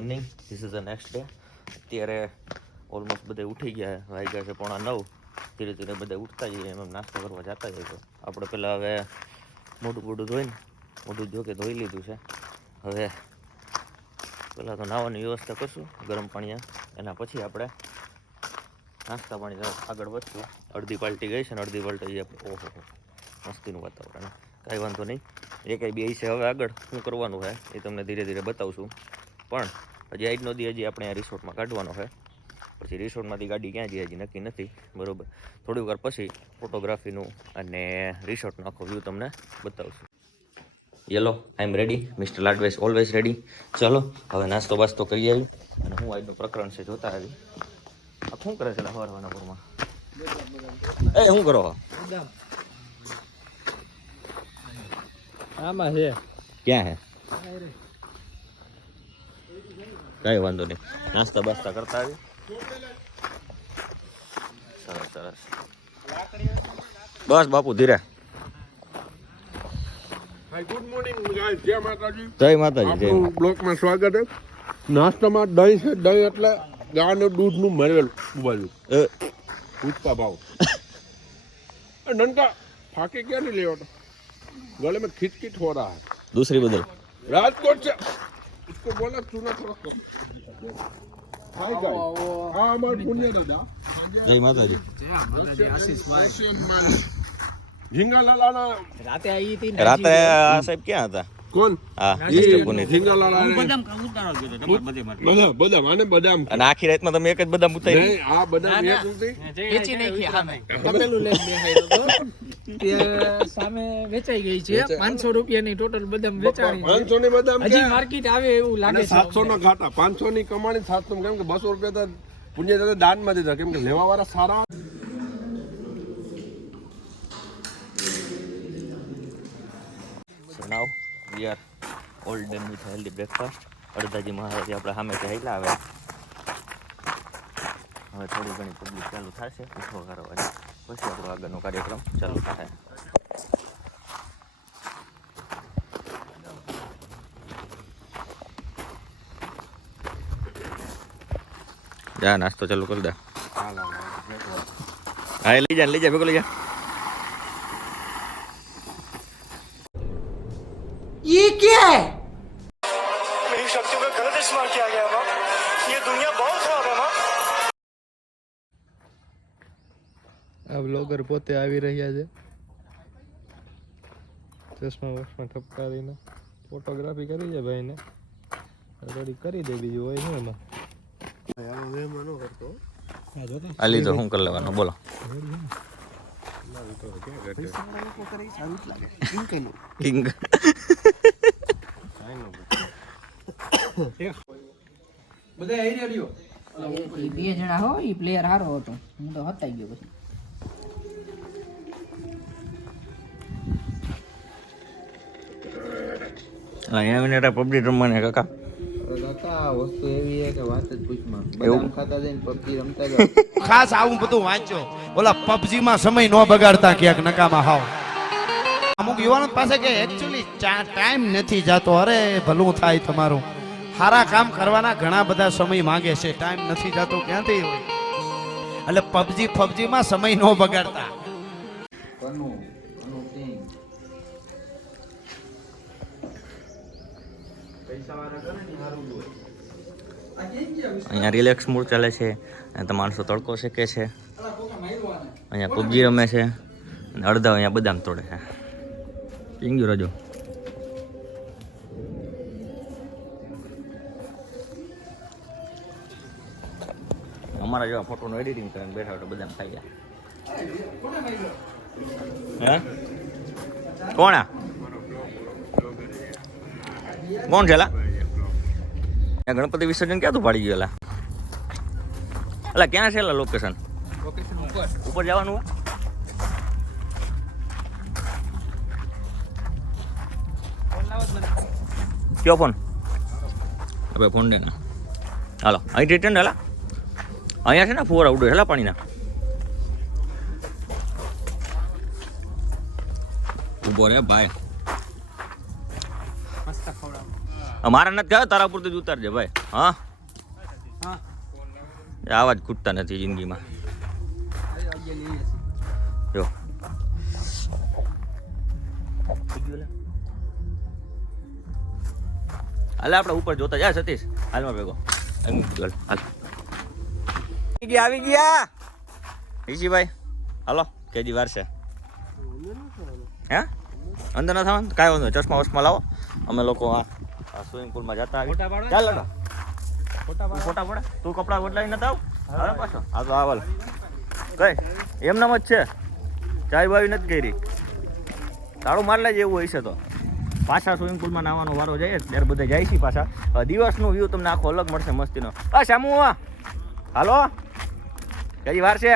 Morning. This is the next day. અત્યારે almost બધે ઉઠી ગયા છે, વાગ્યા છે 9:30. ધીરે ધીરે બધે ઉઠતા જઈએ, એમ નાસ્તો કરવા જતા જઈએ. આપણે પહેલાં હવે મોઢું ધોઈને, મોઢું જો કે ધોઈ લીધું છે. હવે પહેલાં તો નાહવાની વ્યવસ્થા કરશું ગરમ પાણી, એના પછી આપણે નાસ્તા પાણી આગળ વધશું. અડધી પાલટી ગઈ છે ને અડધી પાલટી આપણે. ઓહો, મસ્તીનું વાતાવરણ, કાંઈ વાંધો નહીં. એ કંઈ બે છે. હવે આગળ શું કરવાનું છે એ તમને ધીરે ધીરે બતાવશું. પણ હજી આજનો દી હજી આપણે આ રિસોર્ટમાં કાઢવાનો છે. પછી રિસોર્ટમાંથી ગાડી ક્યાં જઈએ હજી નક્કી નથી, બરાબર. થોડી વાર પછી ફોટોગ્રાફીનું અને રિસોર્ટનો આખો વ્યૂ તમને બતાવશું. Yellow, I am ready. Mister લાડવેસ ઓલવેઝ રેડી. ચલો હવે નાસ્તો બાસ્તો કરી આવી અને હું આજનું પ્રકરણ છે જોતા આવી. આ શું કરે છે હવારવાના પૂરમાં? એ શું કરો? આમાં છે. ક્યાં હે? કઈ વાંધો નહીં, નાસ્તા બાસ્તા કરતા આવી. સરસ સરસ. બસ બાપુ ધીરે. ગુડ મોર્નિંગ ગાઈસ, જય માતાજી. જય માતાજી. જય આપણું બ્લોકમાં સ્વાગત છે. નાસ્તામાં દહીં છે. દહીં એટલે ગાયનું દૂધનું મરેલું ઉબાલ્યું, ઉચપા ભાવ. નનકા ફાકી ક્યાં नहीं ले गले में खिचकिच हो रहा है. दूसरी बदल राजकोट से इसको बोला चूना थोड़ा हाय गाइस. हाँ हमारे पुण्य दादा जय माताजी. झींगा लाला રાતે આવી હતી रात आ साहब क्या था? कौन? हाँ ये पुनीत. झींगा लाला બદામ ઉતારો ગયો તો તમારે बदाम बदाम आने बदाम અને આખી રાતમાં તમે એક જ બદામ ઉતારી? नहीं आ बदाम ये तुमसे વેચી નાખી સામે તપેલું લઈને બેહાયો તો તે સામે વેચાઈ ગઈ છે. 500 રૂપિયાની ટોટલ બદામ વેચાણી 500 ની બદામ હજી માર્કેટ આવે એવું લાગે છે. 700 નો ઘાટા. 500 ની કમાણી 700 કેમ કે 200 રૂપિયા તો પુણ્ય દાદા દાનમાં દીધા કેમ કે લેવા વાળા સારા. So now we are all done with healthy breakfast. અડધાજી મહારાજી આપણે સામેથી હાલ્યા આવે. હવે થોડી ઘણી પબ્લિક ચાલુ થશે ઉઠવા કરવાની, પછી આપણો આગળનો કાર્યક્રમ ચાલુ થશે. જા નાસ્તો ચાલુ કરી દે. હા લઈ જા ભેગો લઈ જા. ये क्या है? मेरी शक्तियों का गलत इस्तेमाल किया गया है माँ. ये दुनिया बहुत खराब है माँ. આ બ્લોગર પોતે આવી રહ્યા છે ચશ્મા વશ્મા ઠપકારીને ફોટોગ્રાફી કરી છે ભાઈને. થોડી કરી દે, બીજું હોય શું એમાં. આ લીધો શું કરી લેવાનું બોલો? કિંગ બે જણા હો, ઈ પ્લેયર સારો હતો, હું તો હતાઈ ગયો પછી. અહીંયા મિનિટ પબજી રમવાની કાકા. કાકા વસ્તુ એવી છે કે વાત જ પૂછમાં. એવું? બદામ ખાતા જઈને પબજી રમતા જાવ. ખાસ આવું બધું વાંચો. ઓલા પબજી માં સમય ન બગાડતા ક્યાંક નકામા હાવ. અમુક યુવાનો પાસે કે એકચ્યુઅલી ટાઈમ નથી જાતો. અરે ભલું થાય તમારું. સારા કામ કરવાના ઘણા બધા સમય માંગે છે, ટાઈમ નથી જાતો ક્યાંથી હોય. એટલે પબજી માં સમય ન બગાડતા. કનુ કિંગ અહીંયા રિલેક્સ મૂડ ચાલે છે. અહીંયા માણસો તડકો શેકે છે, અહીંયા પબજી રમે છે અને અડધા અહીંયા બદામ તોડે છે. પીંગ્યું રજો. અમારા જેવા ફોટોનું એડિટિંગ કરીને બેઠા તો બદામ ખાઈ ગયા. હે કોણ આ? કોણ છે લા? ગણપતિ વિસર્જન ક્યાં તું પાડી ગયો લા? અલા ક્યાં છે લોકેશન? ઉપર જવાનું હોય? કયો ફોન? હવે ફોન દે ને. હાલો અહીં રિટર્ન હેલા. અહીંયા છે ને ફુવારા ઉડે હેલા પાણીના. ઉભો રે ભાઈ. મારા નથી ગયા, તારા પૂરતું જ ઉતારજે ભાઈ. હા આવા જ ખૂટતા નથી જિંદગીમાં. જો હાલે આપણે ઉપર જોતા જાય. સતીશ હાલમાં ભેગો આવી ગયા ઋષિભાઈ. હાલો કેજી વાર છે હે અંદર ના થવાનું કાંઈ વાંધો નહીં. ચશ્મા વસમાં લાવો. અમે લોકો આ સ્વિમિંગ પુલમાં જતા આવી. ચાલ લડો ફોટા પડે. તું કપડા બદલાવી નતા આવ પાછો. હા તો આવલ કઈ એમનામ જ છે. ચાય બાવી નથી કરી. તાળું માર લેજે એવું હશે તો. પાછા સ્વિમિંગ પુલમાં નાવાનો વારો જાય ત્યારે બધા જાય છે પાછા. દિવસનું વ્યૂ તમને આખો અલગ મળશે મસ્તીનો. હા શામુ હાલો કઈ વાર છે.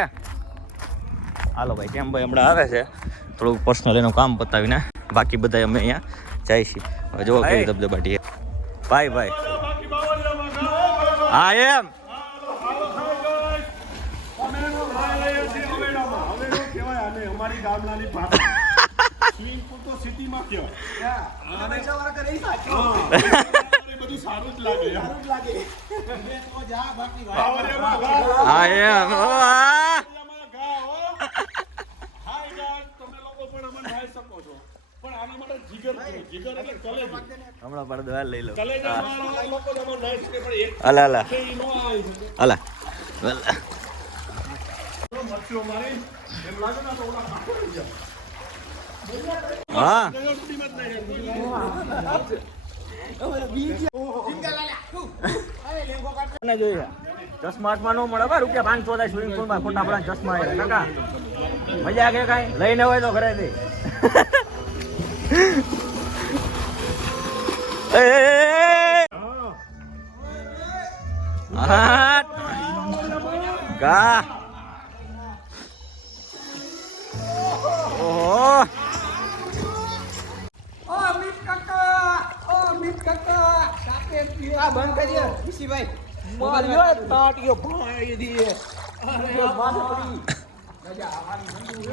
હાલો ભાઈ શ્યામભાઈ હમણાં આવે છે થોડુંક પર્સનલ એનું કામ પતાવીને. બાકી બધા અમે અહીંયા જાય છીએ. હવે જોવો કેવી ધબધબાટી ભાઈ ભાઈ. હા એમ અમારી ગામડાની સ્વિમિંગ પુલ તો સિટીમાં કયો બધું સારું જ લાગે. હા એમ તમે લોકો પણ અમને ખાઈ શકો છો, પણ આના માટે જીગર જીગર એટલે કલેજ. હમણાં પડદો હાલ લઈ લો. કલેજ વાળા લોકો જ અમને નાઈસ કે પણ એક હાલા હાલા છે ઈ નો આવી શકે. હાલા મચ્છીઓ મારી એમ લાગે ને તો ઓલા ખાતો રહી જાય. હા જોઈએ ચશ્મામાં નો મળે. રૂપિયા 500 થાય સ્વિમિંગ પુલમાં ખોટા પડા ચશ્મા આવે કાકા. મજા કે કાંઈ લઈને હોય તો ઘરેથી. ગા ઓહો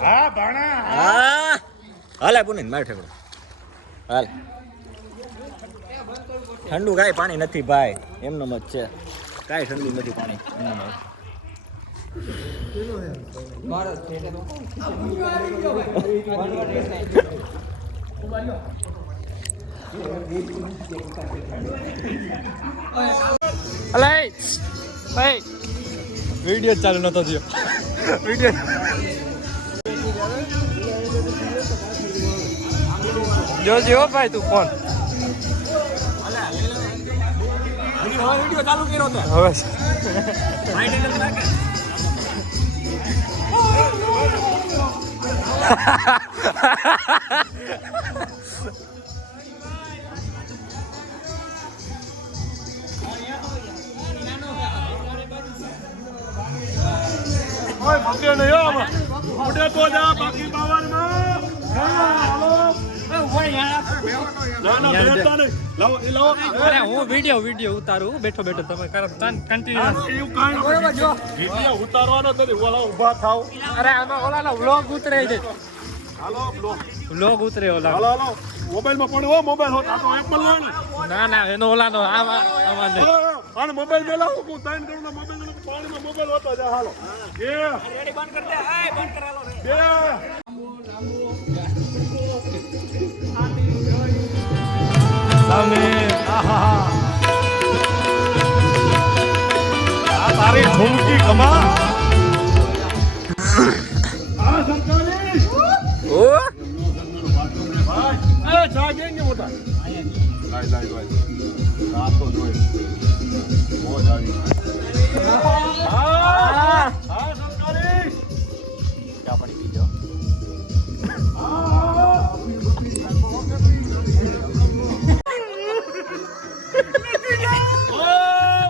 હા હાલે પુની માર ઠેકડો હાલ. ઠંડુ કાંઈ પાણી નથી ભાઈ એમનો મત છે. કાંઈ ઠંડુ નથી પાણી એમનો મત. વિડીયો ચાલુ નતો થયો. જોજો ભાઈ તું ફોન વિડીયો ચાલુ કર્યો તો હવે ઓય ભક્તિઓ નહીં હો આમાં. ઉડે તો જા બાકી બાવનમાં. ના ના બેઠતા નહીં. લાવો એ લાવો. અરે હું વિડીયો ઉતારું બેઠો બેઠો તમે કન્ટિન્યુ એવું કાંઈ બરોબર જો વિડીયો ઉતારવાનો તો ઓલા ઊભા થાવ. અરે આમાં ઓલાનો વ્લોગ ઉતરે છે. હાલો વ્લોગ ઉતરે ઓલા. હાલો હાલો મોબાઈલમાં પડ્યો હો મોબાઈલ હોત આ તો એપલ નો. ના એનો ઓલાનો આમાં નહીં. આને મોબાઈલ મેં લાવું હું 3 કરોડનો મોબાઈલ પાણીમાં મોબાઈલ હોતો જા હાલો. એ રેડી બંધ કર દે. એ બંધ કરાલો રે. તમે આહા આ તારી ઠુમકી કમા. આ સરકારી ઓ એ જાગે ને મોટા લાઈ આ તો જોઈ મોજ આવી. હા સરકારી ચા પાણી પીજો.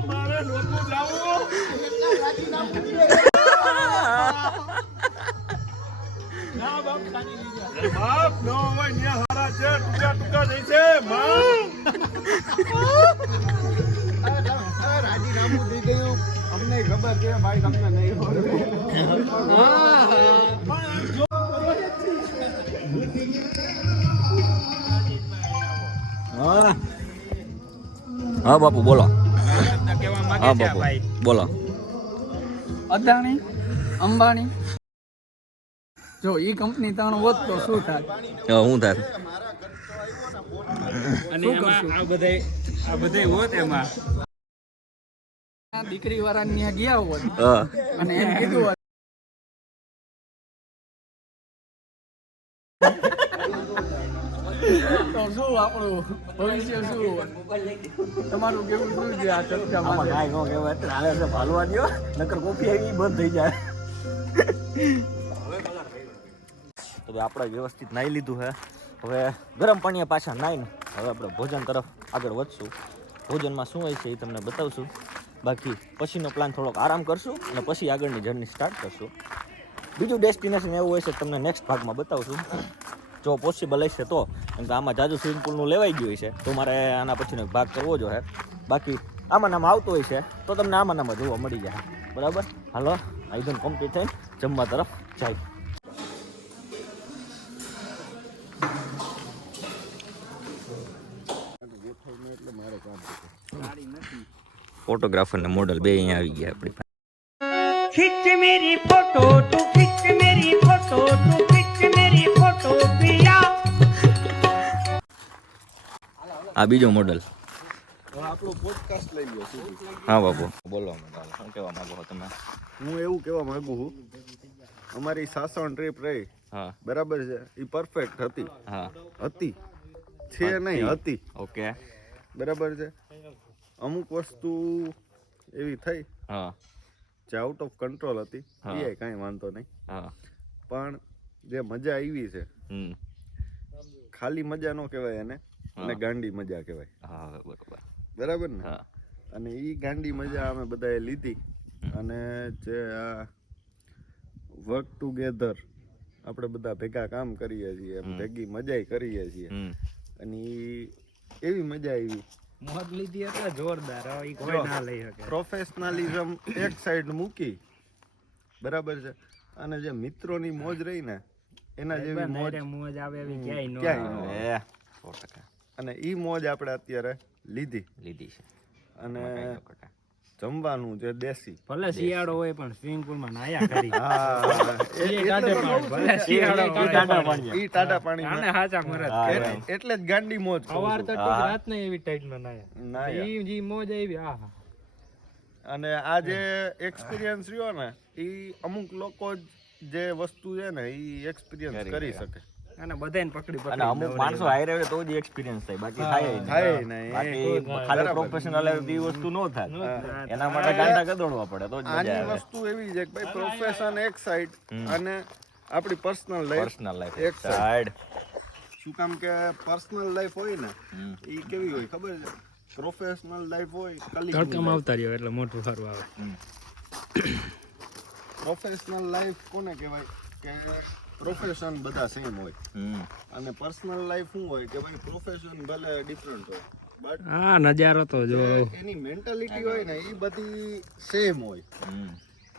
મારે લોકો જાવું બાપ નો હોય ને હારા છે ટુકા ટુકા જઈશે રાજીનામું થઈ ગયું અમને ખબર છે ભાઈ તમને નહીં હા હા બાપુ બોલો. કહેવા હા માંગે છે બાપુ ભાઈ બોલો. અદાણી અંબાણી જો ઈ કંપની તાણું હોત તો શું થાય હું થાય અને એમાં આ બધાય હોત એમાં દીકરી વાળા ત્યાં ગયા હોત હા અને એમ કીધું હોત તો શું આપણું ભવિષ્ય શું હોત? તમારું કેવું શું છે આ ચર્ચામાં? કાંઈ ન કહેવાય અત્યારે આવે છે ભાલવા દો નકર કોફી આવી બંધ થઈ જાય. તો ભાઈ આપણે વ્યવસ્થિત નાહી લીધું છે. હવે ગરમ પાણીએ પાછા નાહીને હવે આપણે ભોજન તરફ આગળ વધશું. ભોજનમાં શું હોય છે એ તમને બતાવશું. બાકી પછીનો પ્લાન થોડોક આરામ કરશું અને પછી આગળની જર્ની સ્ટાર્ટ કરશું. બીજું ડેસ્ટિનેશન એવું હોય છે તમને નેક્સ્ટ ભાગમાં બતાવશું જો પોસિબલ હશે તો. કેમ કે આમાં જાજુ સ્વિમિંગ પુલનું લેવાઈ ગયું છે તો મારે આના પછીનો એક ભાગ કરવો જોઈએ. બાકી આમાં નામ આવતો હોય છે તો તમને આમાં નામાં જોવા મળી જાય. બરાબર, હાલો આઈધન કમ્પ્લીટ થઈને જમવા તરફ જાય. ફોટોગ્રાફર ને મોડલ બે અહીંયા આવી ગયા આપણી પાસે. खिंच मेरी फोटो तू खिंच मेरी फोटो तू खिंच मेरी फोटो पिया આ બીજો મોડલ. આપણો પોડકાસ્ટ લઈ લ્યો સીધું. હા બાપુ બોલો. શું કહેવા માંગો છો તમે? હું એવું કહેવા માંગુ છું અમારી સાસણ ટ્રીપ રહી હા બરાબર છે એ પરફેક્ટ હતી. હા હતી છે નહીં હતી. ઓકે. બરાબર છે. અમુક વસ્તુ એવી થઈ હા જે આઉટ ઓફ કંટ્રોલ હતી હા. એ કાંઈ વાંધો નહીં. હા પણ જે મજા આવી છે હમ ખાલી મજા ન કહેવાય એને અને ગાંડી મજા કહેવાય. હા બરોબર. બરાબર ને? હા અને એ ગાંડી મજા અમે બધાએ લીધી. અને જે આ વર્ક ટુગેધર આપણે બધા ભેગા કામ કરીએ છીએ એમ ભેગી મજાય કરીએ છીએ હમ અને એવી મજા આવી. મોજ લીધી એટલે જોરદાર હવે ઈ કોઈ ના લઈ શકે. પ્રોફેશનલિઝમ એક સાઈડ મૂકી બરાબર છે અને જે મિત્રોની મોજ રહી ને એના જેવી મોજ મોજ આવે એવી ક્યાંય ન ક્યાંય ન આવે. આવે. 100% અને ઈ મોજ આપણે અત્યારે લીધી. લીધી છે. અને જમવાનું જે દેશી ભલે શિયાળો હોય પણ સ્વિમિંગ પુલ માં નાયા કરી હા ભલે શિયાળો હોય ઈ ટાટા પાણી આને હાચા મરદ એટલે જ ગાંડી મોજ કરું સવાર તો છું. ઠીક રાત ને એવી ટાઈટ માં નાયા. નાયા ઈ જી મોજ આવી આહા અને આ જે એક્સપિરિયન્સ રહ્યો ને ઈ અમુક લોકો જે વસ્તુ છે ને ઈ એક્સપિરિયન્સ કરી શકે. અને બધાને પકડી અને અમુક માણસો હારે રહે તો જ એક્સપિરિયન્સ થાય બાકી થાય થાય નહીં. નહીં. બાકી ખાલી પ્રોફેશનલ એ વસ્તુ ન થાય. એના માટે ગાંડા ગદોડવા પડે તો જ મજા આની આવે. વસ્તુ એવી છે કે ભાઈ પ્રોફેશન એક સાઈડ અને આપણી પર્સનલ લાઈફ પર્સનલ લાઈફ એક સાઈડ. શું કામ કે પર્સનલ લાઈફ હોય ને એ કેવી હોય ખબર છે? પ્રોફેશનલ લાઈફ હોય તડકામાં આવતા રહ્યો એટલે મોટું સારું આવે. પ્રોફેશનલ લાઈફ કોને કહેવાય કે પ્રોફેશન બધા સેમ હોય અને પર્સનલ લાઈફ શું હોય કે ભાઈ પ્રોફેશન ભલે ડિફરન્ટ હોય બટ હા નજારો તો જો એની મેન્ટાલિટી હોય ને એ બધી સેમ હોય.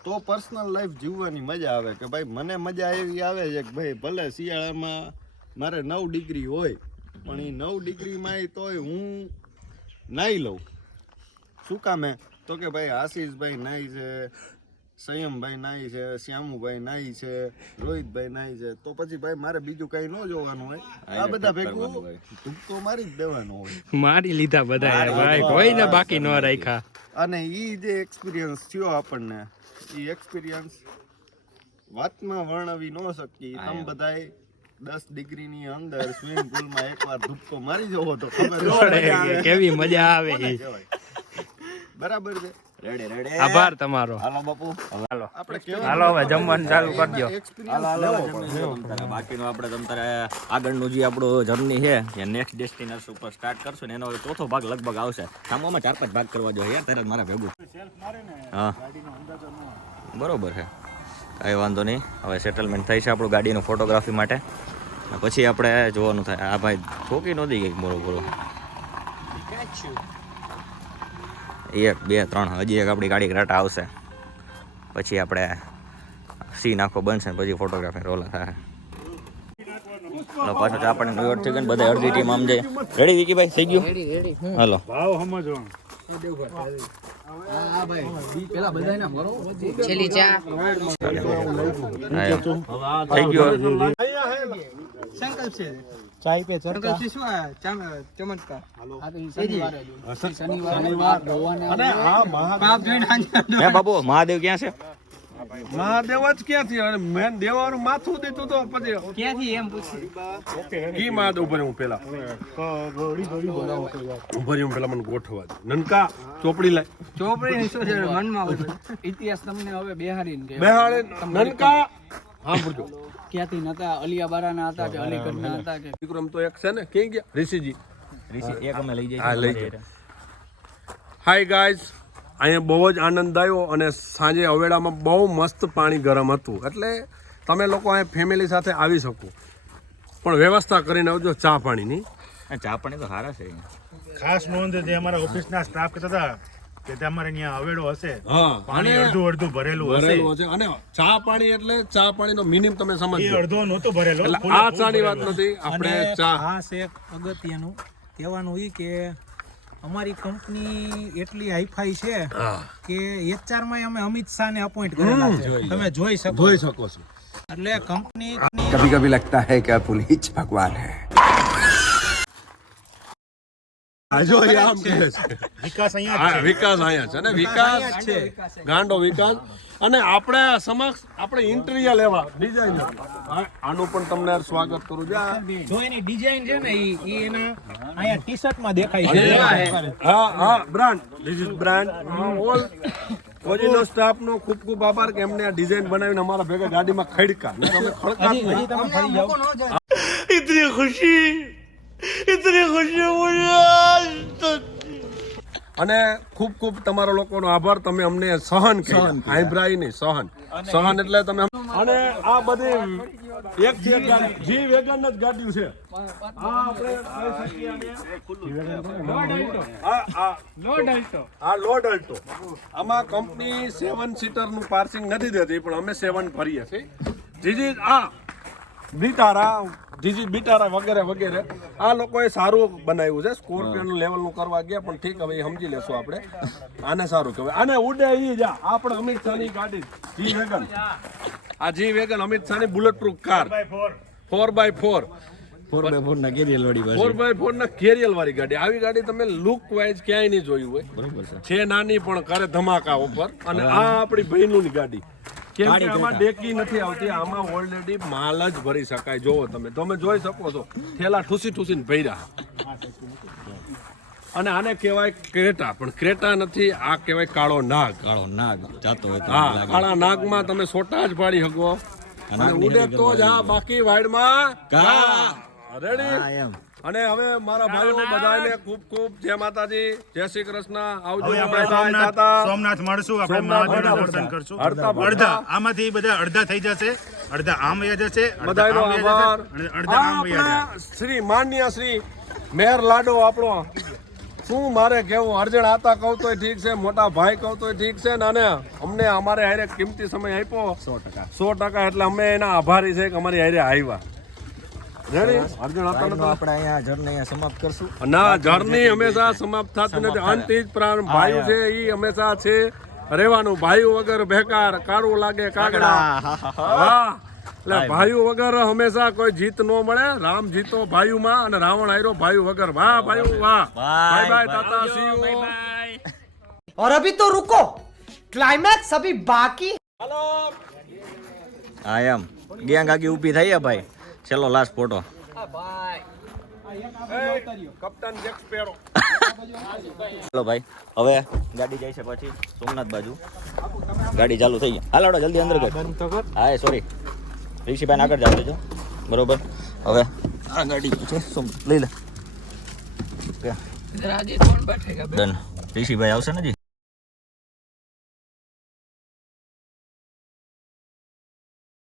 તો પર્સનલ લાઈફ જીવવાની મજા આવે કે ભાઈ મને મજા એવી આવે છે કે ભાઈ ભલે શિયાળામાં મારે 9 ડિગ્રી હોય પણ એ 9 ડિગ્રીમાં તોય હું નાહી લઉં. શું કામે? તો કે ભાઈ આશીષભાઈ નાહી છે, સંયમભાઈ નાહી છે, શ્યામુભાઈ નાહી છે, રોહિતભાઈ નાહી છે, તો પછી ભાઈ મારે બીજું કઈ ન જોવાનું હોય. આ બધા ભેગું ધૂપકો મારી જ દેવાનો હોય. મારી લીધા બધા ભાઈ કોઈને બાકી ન રાખ્યા. અને ઈ જે એક્સપિરિયન્સ થયો આપણને ઈ એક્સપિરિયન્સ વાતમાં વર્ણવી ન શકી. તમે બધાય 10 ડિગ્રીની અંદર સ્વિમિંગ પુલમાં એકવાર ધૂપકો મારી જવો તો ખબર પડે કેવી મજા આવે ઈ. બરાબર છે. Ready ready. આભાર તમારો. હાલો બાપુ હાલો. આપણે કેવું હાલો હવે જમવાનું ચાલુ કરજો. એક્સપિરિયન્સ બાકીનું આપણે તમારે આગળનું જે આપણું જર્ની છે એ નેક્સ્ટ ડેસ્ટિનેશન ઉપર સ્ટાર્ટ કરશું ને એનો હવે ચોથો ભાગ લગભગ આવશે. સામોમાં 4-5 ભાગ કરવા જોઈએ યાર ત્યારે મારે ભેગું. હા બરોબર છે કાંઈ વાંધો નહીં. હવે સેટલમેન્ટ થઈ છે આપણું ગાડીનું ફોટોગ્રાફી માટે પછી આપણે જોવાનું થાય. આ ભાઈ ઠોકી નહોતી ગઈ બરોબર. 1 2 3 હજી એક આપણી ગાડી ઘાટા આવશે પછી આપણે સીન આખો બનશે પછી ફોટોગ્રાફી રોલ થાય. એટલે પાછો ચા પાણી નું થઈ ગયું બધા અડધી ટીમ આમ જાય રેડી વિકીભાઈ થઈ ગયું રેડી રેડી હાલો છેલ્લી ચા થઈ ગયો ચાય પે ચર્ચા ચમત્કાર શનિવાર અને આ હે બાબુ મહાદેવ ક્યાં છે મહાદેવ જ ક્યાંથી અને મેન દેવાનું માથું દીધું તો પછી ક્યાંથી એમ પૂછી કી મહાદેવ ઉપર હું પેલા ઉપર હું પેલા મને ગોઠવા દે નનકા ચોપડી લાય ચોપડી શું છે મનમાં હોય ઇતિહાસ તમને હવે બેહારીને કે બેહાડે નનકા સાંભળજો ક્યાંથી નતા અલિયાબારાના હતા કે અલીગઢના હતા કે વિક્રમ તો એક છે ને ક્યાં ગયા ઋષિજી ઋષિ એક અમે લઈ હા જઈએ લઈ જાઓ હાય ગાઈઝ અહીંયા બહુ જ આનંદ આવ્યો અને સાંજે અવેડામાં બહુ મસ્ત પાણી ગરમ હતું એટલે તમે લોકો અહીંયા ફેમિલી સાથે આવી શકો પણ વ્યવસ્થા કરીને આવજો ચા પાણીની ચા પાણી તો સારા છે અહીંયા. ખાસ નોંધ જે અમારા ઓફિસના સ્ટાફ કહેતા હતા કે તમારે અહીંયા અવેડો હશે હા પાણી અડધું ભરેલું હશે ભરેલું છે અને ચા પાણી એટલે ચા પાણીનો મિનિમમ તમે એ સમજો અડધો નહોતો ભરેલો એટલે ફૂલે આ ફૂલ ચાની વાત ભરેલો. નથી આપણે ચા ખાસ એક અગત્યનું કહેવાનું એ કે અમારી કંપની એટલી હાઈફાઈ છે કે HR માં અમે અમિત શાહને અપોઇન્ટ કરેલા છે તમે જોઈ શકો શકો છો એટલે કંપની कभी कभी लगता है कि पुलिस भगवान है આજો આમ કહે છે વિકાસ અહીંયા જ હા, છે. વિકાસ અહીંયા છે અને વિકાસ છે ગાંડો વિકાસ અને આપણે સમક્ષ આપણે ઇન્ટરવ્યુ લેવા ડિઝાઇન આનું પણ તમને સ્વાગત કરું છું જો એની ડિઝાઇન છે ને ઈ એના અહીંયા ટી-શર્ટ માં દેખાય છે હા હા brand this is brand all ફોજીનો સ્ટાફ નો ખૂબ ખૂબ આભાર કે એમને આ ડિઝાઇન બનાવીને અમારા ભેગા ગાડીમાં ખડકા અમે ખડકા જ નહીં. હજી તમે ફરી જાઓ અને ખૂબ ખૂબ તમારા લોકોનો આભાર તમે અમને સહન કર્યા હાઈબ્રાઈ નહીં સહન એટલે તમે અને આ બધી એક છે જી વેગન જ ગાડીઓ છે આ આપણે કહી શકીએ આ લોડ અલ્ટો આમાં કંપની 7 સીટર નું પાર્સિંગ નથી દેતી પણ અમે 7 ભરીએ છીએ જીજી આ બીટારા વગેરે વગેરે આ લોકોએ સારું બનાવ્યું છે સ્કોર્પિયોનું લેવલનું કરવા ગયા પણ ઠીક હવે એ સમજી લેશું આપણે આને સારું કહેવાય આને ઉડે ઈ જા આપણે અમિત શાહની ગાડી જી વેગન આ જી વેગન અમિત શાહની bullet proof car 4x4 4x4 ના કેરિયલ વાળી ગાડી આવી ગાડી તમે લુક વાઇઝ ક્યાંય નહીં જોયું હોય બરોબર છે નાની પણ કરે ધમાકા ઉપર અને આ આપણી બહેનોની ગાડી કેમ કે આમાં ડેકી નથી આવતી આમાં ઓલરેડી માલ જ ભરી શકાય જોવો તમે જોઈ શકો છો થેલા ઠૂસીને ભર્યા અને આને કહેવાય ક્રેટા પણ ક્રેટા નથી આ કહેવાય કાળો નાગ જાતો હોય હા કાળા નાગમાં તમે સોટા જ પાડી શકો અને ઉડે તો જ હા બાકી વાઈડમાં રેડી અને હવે મારા ભાઈઓ બધાને ખૂબ ખૂબ જય માતાજી જય શ્રી કૃષ્ણ આવજો હવે આપણે સોમનાથ મળશું આપણે મહાદેવના દર્શન કરશું અડધા આમાંથી બધા અડધા થઈ જશે અડધા આમ વયા જશે બધાનો આભાર અને અડધા આમ વયા જશે શ્રી માનનીય શ્રી મેયર લાડો આપણો શું મારે કેવું અર્જણ આતા કહું તોય ઠીક છે મોટા ભાઈ કહું તોય ઠીક છે ને અને અમને અમારે હારે કિંમતી સમય આપ્યો 100% એટલે અમે એના આભારી છે કે અમારી હારે આવ્યા ના જર્ની હંમેશા સમાપ્ત થતી નથી અંત જ પ્રાણ ભાઈ છે ઈ હંમેશા છે રહેવાનું ભાઈ વગર બેકાર કાળું લાગે કાગડા હા એટલે ભાઈઓ વગર હંમેશા કોઈ જીત ન મળે રામ જીતો ભાઈઓમાં અને રાવણ આયરો ભાઈઓ વગર વાહ ભાઈઓ વાહ bye bye Tata C you और अभी तो रुको क्लाइमैक्स अभी बाकी હા એમ ગેંગ આગી ઊભી થઈ ભાઈ ચલો લાસ્ટ ફોટો કપ્તાન જેક સ્પેરો ચલો ભાઈ હવે ગાડી જાય છે પછી સોમનાથ બાજુ ગાડી ચાલુ થઈ ગઈ હાલ આવડો જલ્દી અંદર કર હા સોરી ઋષિભાઈ આગળ જાવ દેજો બરોબર હવે આ ગાડી છે લઈ લે ડન ઋષિભાઈ આવશે ને જી